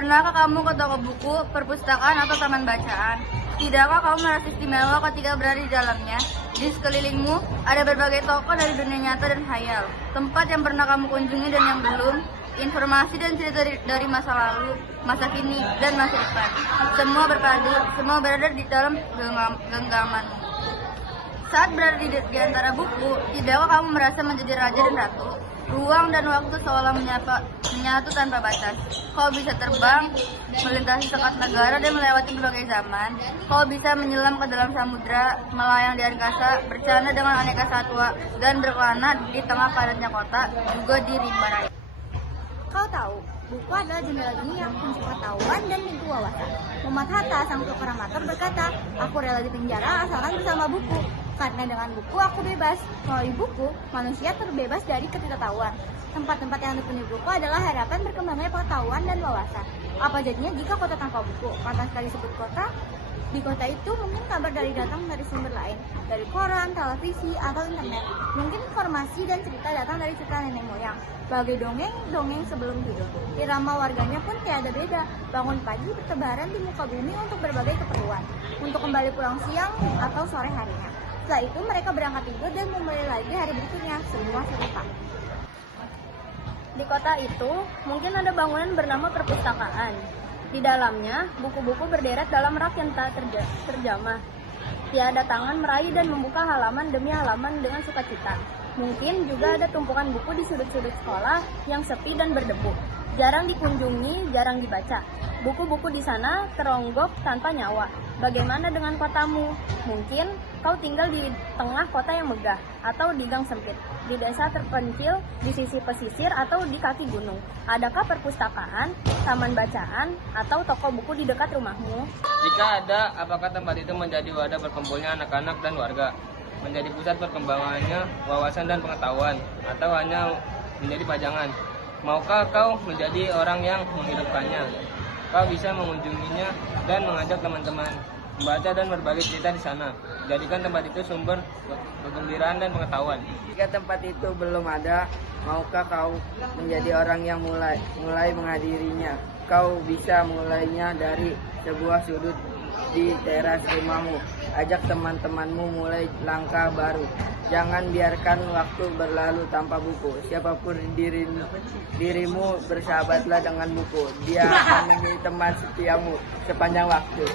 Pernahkah kamu ke toko buku, perpustakaan, atau taman bacaan? Tidakkah kamu merasa istimewa ketika berada di dalamnya? Di sekelilingmu ada berbagai toko dari dunia nyata dan khayal, tempat yang pernah kamu kunjungi dan yang belum, informasi dan cerita dari masa lalu, masa kini, dan masa depan. Semua berpadu, semua berada di dalam genggaman. Saat berada di antara buku, tidakkah kamu merasa menjadi raja dan ratu? Ruang dan waktu seolah menyatu tanpa batas. Kau bisa terbang, melintasi sekat negara dan melewati berbagai zaman. Kau bisa menyelam ke dalam samudra, melayang di angkasa, bercanda dengan aneka satwa, dan berkelana di tengah padatnya kota, juga di rimba raya. Kau tahu, buku adalah jendela dunia, kunci pengetahuan dan pintu wawasan. Muhammad Hatta, sang proklamator berkata, aku rela di penjara asalkan bersama buku. Karena dengan buku aku bebas. Melalui buku, manusia terbebas dari ketidaktahuan. Tempat-tempat yang dipenuhi buku adalah harapan berkembangnya pengetahuan dan wawasan. Apa jadinya jika kota tanpa buku? Pantas sekali disebut kota. Di kota itu mungkin kabar datang dari sumber lain, dari koran, televisi, atau internet. Mungkin informasi dan cerita datang dari cerita nenek moyang, bagai dongeng sebelum tidur. Irama warganya pun tiada beda, bangun pagi bertebaran di muka bumi untuk berbagai keperluan, untuk kembali pulang siang atau sore harinya. Setelah itu mereka berangkat tidur dan memulai lagi hari berikutnya, semua serupa. Di kota itu, mungkin ada bangunan bernama perpustakaan. Di dalamnya, buku-buku berderet dalam rak yang tak terjamah. Tiada tangan meraih dan membuka halaman demi halaman dengan sukacita. Mungkin juga ada tumpukan buku di sudut-sudut sekolah yang sepi dan berdebu. Jarang dikunjungi, jarang dibaca. Buku-buku di sana teronggok tanpa nyawa. Bagaimana dengan kotamu? Mungkin kau tinggal di tengah kota yang megah, atau di gang sempit, di desa terpencil, di sisi pesisir, atau di kaki gunung. Adakah perpustakaan, taman bacaan, atau toko buku di dekat rumahmu? Jika ada, apakah tempat itu menjadi wadah berkumpulnya anak-anak dan warga? Menjadi pusat perkembangannya wawasan dan pengetahuan, atau hanya menjadi pajangan? Maukah kau menjadi orang yang menghidupkannya? Kau bisa mengunjunginya dan mengajak teman-teman membaca dan berbagi cerita di sana. Jadikan tempat itu sumber kegembiraan dan pengetahuan. Jika tempat itu belum ada, maukah kau menjadi orang yang mulai menghadirinya? Kau bisa mulainya dari sebuah sudut di teras rumahmu. Ajak teman-temanmu mulai langkah baru. Jangan biarkan waktu berlalu tanpa buku. Siapapun dirimu, bersahabatlah dengan buku. Dia akan menjadi teman setiamu sepanjang waktu.